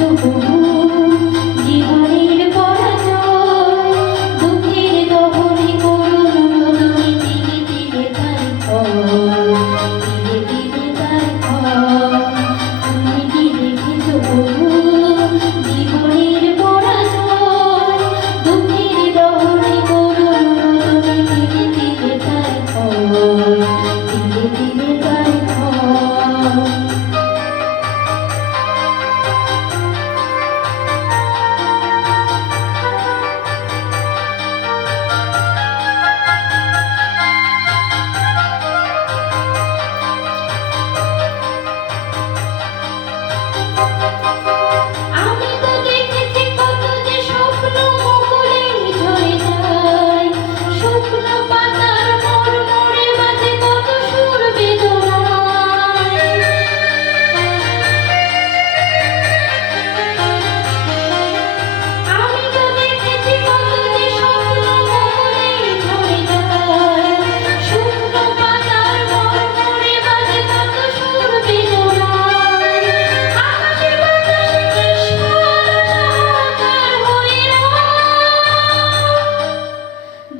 দেখেছো বহু জীবনের পরাজয়, দুঃখের দহনে করুণ রোদনে তিলে তিলে তার ক্ষয়, তিলে তিলে তার ক্ষয়। তুমি কি দেখেছো বহু জীবনের পরাজয়, দুঃখের দহনে করুণ রোদনে তিলে তিলে তার ক্ষয়, তিলে তিলে তার ক্ষয়। আমি তো দেখেছি কত যে স্বপ্ন মুকুলে ঝরে যায়, শুকনো পাতার মরমরে বাজে কত সুর বেদনায়। আমি তো দেখেছি কত যে স্বপ্ন মুকুলে ঝরে যায়, শুকনো পাতার মরমরে বাজে কত সুর বেদনায়। আকাশে বাতাসে নিষ্ফল হয়ে রয়,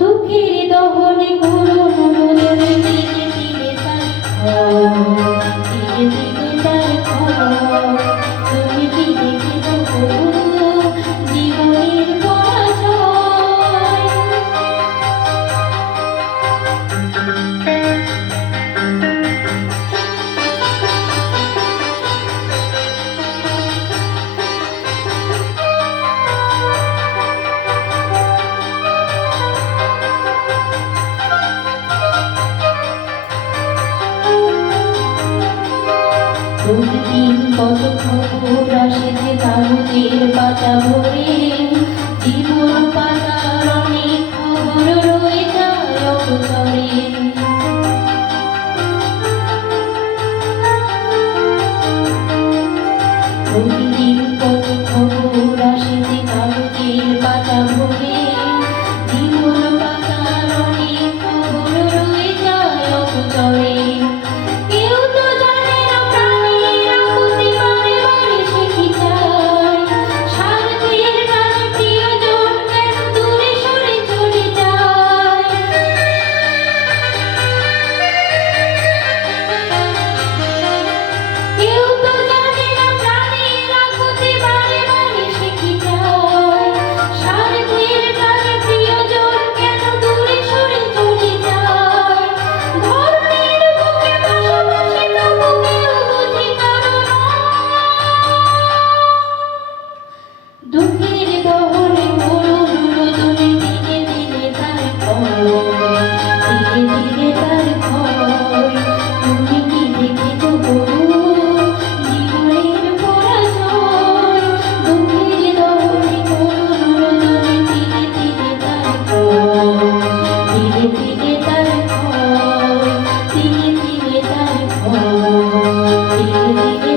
দুঃখের দহনে করুণ রোদনে তিলে তিলে তার ক্ষয়, তিলে তিলে তার ক্ষয়। তুমি কি দেখেছো বহু জীবনের পরাজয়? প্রতিদিন কত খবর আসে যে কাগজের পাতা ভরে, জীবন পাতার অনেক খবর রয়ে যায় অগোচরে। প্রতিদিন কত খবর আসে যে কাগজের পাতা ভরে, জীবন পাতার অনেক খবর রয়ে যায় অগোচরে। কেউ তো জানে না প্রাণের আকুতি বারে বারে সে কি চায়, স্বার্থের টানে প্রিয়জন কেন দূরে সরে চলে যায়। কেউ তো জানে না প্রাণের আকুতি বারে বারে সে কি চায়, স্বার্থের টানে প্রিয়জন কেন দূরে সরে চলে যায়। ধরনের বুকে পাশাপাশি তবু কেউ বুঝি কারো নয়, দুঃখের দহনে করুণ রোদনে তিলে তিলে তার ক্ষয়, তিলে তিলে তার ক্ষয়। তুমি কি দেখেছো বহু জীবনের পরাজয়, দুঃখের দহনে করুণ রোদনে তিলে তিলে তার ক্ষয়, তিলে তিলে তার ক্ষয়, তিলে তিলে তার ক্ষয়, তিলে তিলে